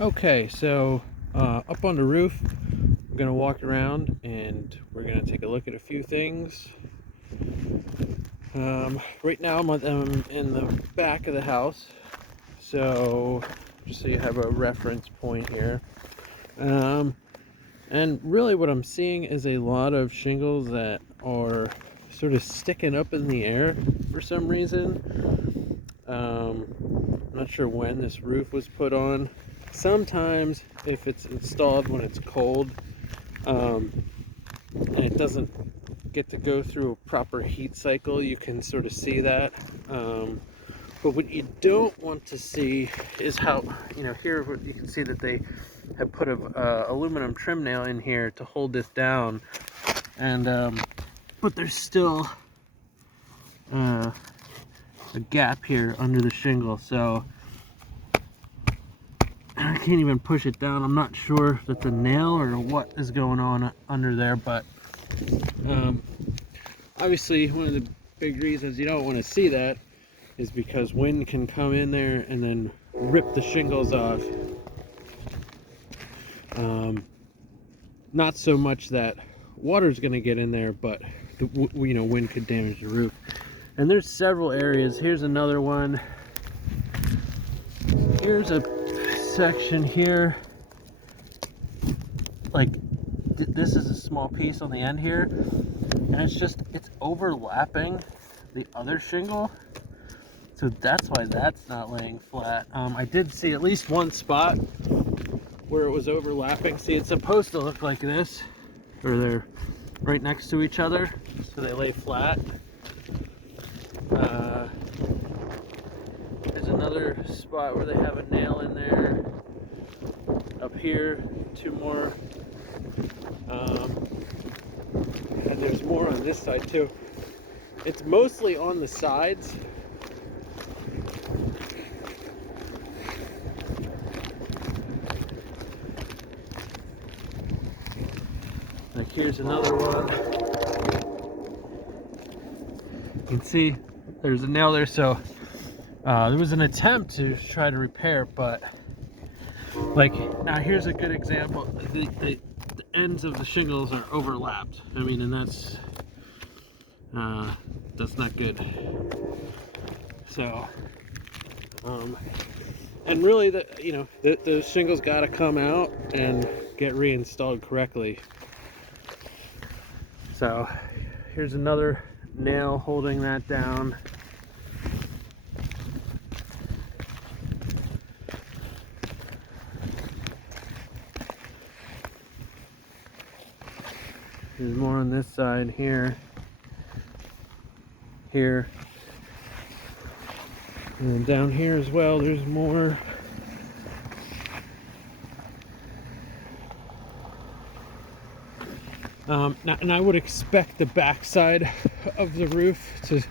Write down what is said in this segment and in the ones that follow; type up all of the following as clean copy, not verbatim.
Okay, so up on the roof, I'm gonna walk around and we're gonna take a look at a few things. Right now I'm in the back of the house, so just so you have a reference point here. Um, and really what I'm seeing is a lot of shingles that are sort of sticking up in the air for some reason. I'm not sure when this roof was put on. Sometimes if it's installed when it's cold, um, and it doesn't get to go through a proper heat cycle, you can sort of see that. But what you don't want to see is how, here you can see that they have put a aluminum trim nail in here to hold this down, and but there's still a gap here under the shingle, so I can't even push it down. I'm not sure if it's a nail or what is going on under there, but obviously one of the big reasons you don't want to see that is because wind can come in there and then rip the shingles off. Not so much that water's going to get in there, but the wind could damage the roof. And there's several areas. Here's another one. Here's a section here. Like this is a small piece on the end here, and it's overlapping the other shingle. So that's why that's not laying flat. I did see at least one spot where it was overlapping. See, it's supposed to look like this, or they're right next to each other, so they lay flat. There's another spot where they have a nail in there. Up here, two more. And there's more on this side too. It's mostly on the sides. Like here's another one. You can see there's a nail there, so there was an attempt to try to repair, but like now here's a good example. The ends of the shingles are overlapped. I mean, and that's not good. So and really the shingles got to come out and get reinstalled correctly. So here's another nail holding that down. There's more on this side here, and down here as well. There's more. And I would expect the backside of the roof to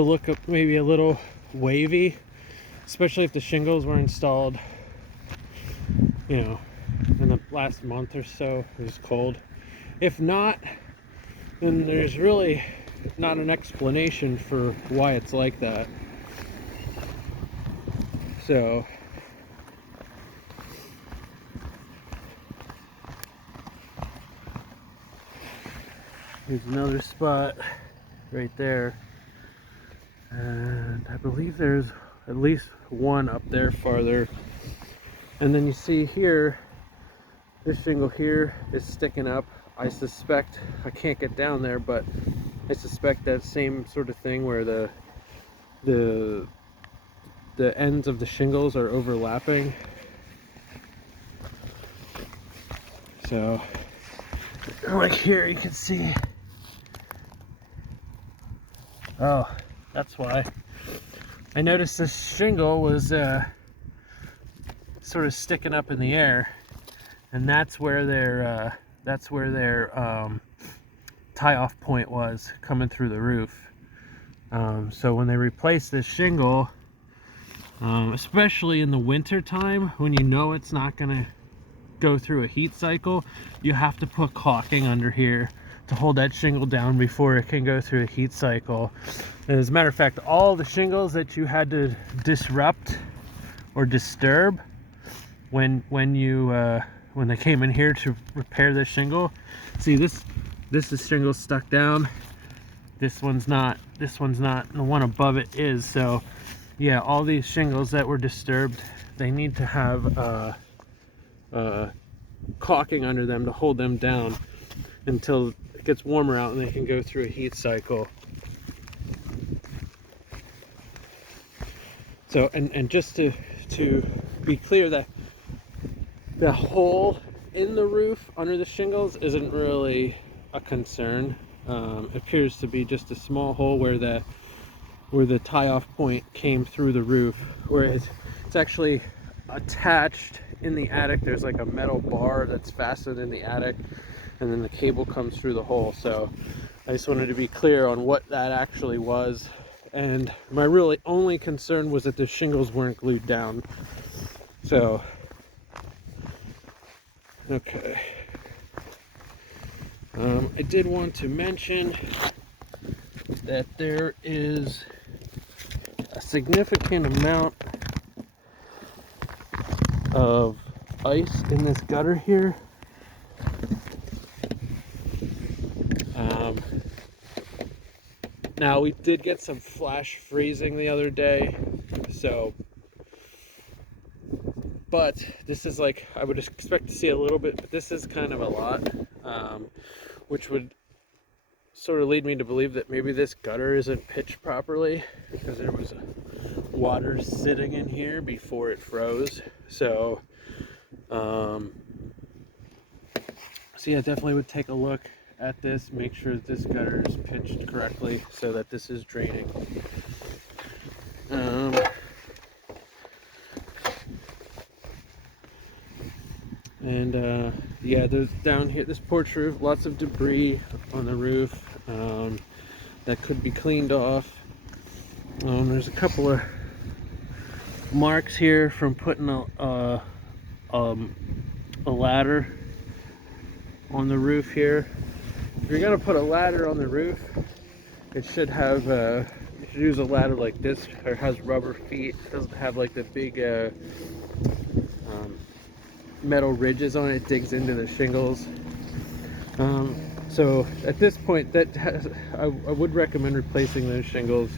look up maybe a little wavy, especially if the shingles were installed, in the last month or so. It was cold. If not, then there's really not an explanation for why it's like that. So here's another spot right there, and I believe there's at least one up there farther. And then you see here, this shingle here is sticking up. I suspect, I can't get down there, but I suspect that same sort of thing where the ends of the shingles are overlapping. So like here you can see, oh, that's why. I noticed this shingle was sort of sticking up in the air, and that's where their tie-off point was coming through the roof. So when they replace this shingle, especially in the winter time when you know it's not gonna go through a heat cycle, you have to put caulking under here to hold that shingle down before it can go through a heat cycle. And as a matter of fact, all the shingles that you had to disrupt or disturb when they came in here to repair this shingle. See, this is shingle stuck down. This one's not, and the one above it is. So yeah, all these shingles that were disturbed, they need to have caulking under them to hold them down until it gets warmer out and they can go through a heat cycle. So, and just to be clear, that the hole in the roof under the shingles isn't really a concern. It appears to be just a small hole where the tie-off point came through the roof, where it's actually attached in the attic. There's like a metal bar that's fastened in the attic, and then the cable comes through the hole. So I just wanted to be clear on what that actually was. And my really only concern was that the shingles weren't glued down. So, okay. I did want to mention that there is a significant amount of ice in this gutter here. Now, we did get some flash freezing the other day, so, but this is like, I would expect to see a little bit, but this is kind of a lot, which would sort of lead me to believe that maybe this gutter isn't pitched properly, because there was water sitting in here before it froze. So, so yeah, definitely would take a look at this, make sure that this gutter is pitched correctly so that this is draining. Yeah, there's down here, this porch roof, lots of debris on the roof that could be cleaned off. There's a couple of marks here from putting a ladder on the roof here. If you're gonna put a ladder on the roof, it should have you should use a ladder like this, or has rubber feet. It doesn't have like the big metal ridges on it. It digs into the shingles. So at this point, I would recommend replacing those shingles.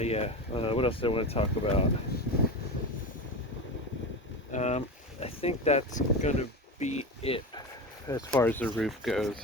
Yeah, what else do I want to talk about? I think that's gonna be it as far as the roof goes.